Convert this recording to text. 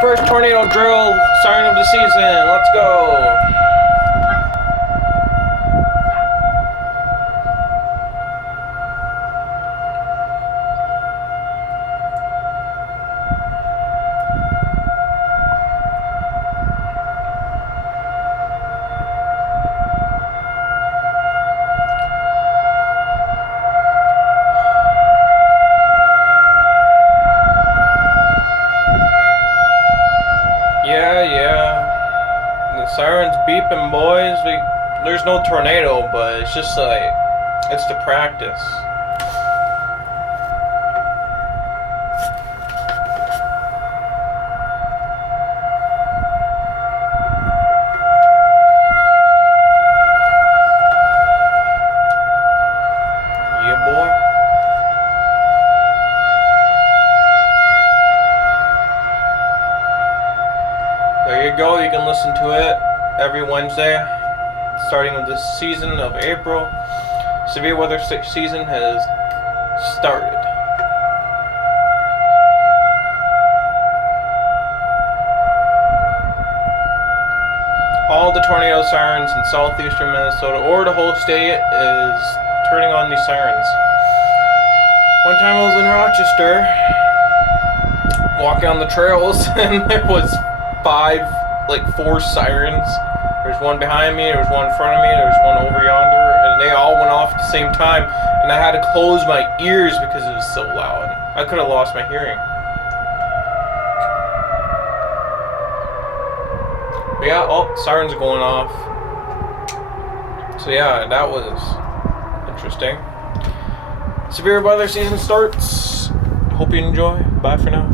First tornado drill, siren of the season. Let's go. Yeah. The siren's beeping, boys. There's no tornado, but it's just like, it's the practice. Yeah, boy. There you go. You can listen to it every Wednesday, starting with this season of April. Severe weather season has started. All the tornado sirens in southeastern Minnesota or the whole state is turning on these sirens. One time I was in Rochester, walking on the trails, and there was four sirens. There's one behind me, there was one in front of me, there was one over yonder, and they all went off at the same time, and I had to close my ears because it was so loud. I could have lost my hearing. But yeah, sirens are going off. So yeah, that was interesting. Severe weather season starts. Hope you enjoy. Bye for now.